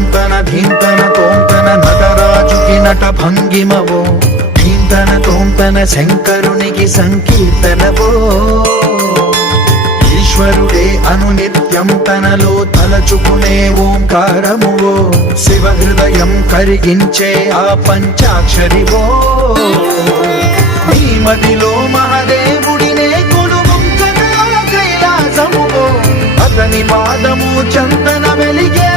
తోంతన ధీంతన తోంతన నటరాజుకి నట భంగిమవో ధీంతన తోంతన శంకరునికి సంకీర్తనవో ఈశ్వరుడే అనునిత్యం తనలో తలచుకునే ఓంకారమువో శివ హృదయం కరిగించే ఆ పంచాక్షరివో నీ మదిలో మహాదేవుడినే కొలువుంకన కైలాసమువో అతని పాదము చందన వెలిగే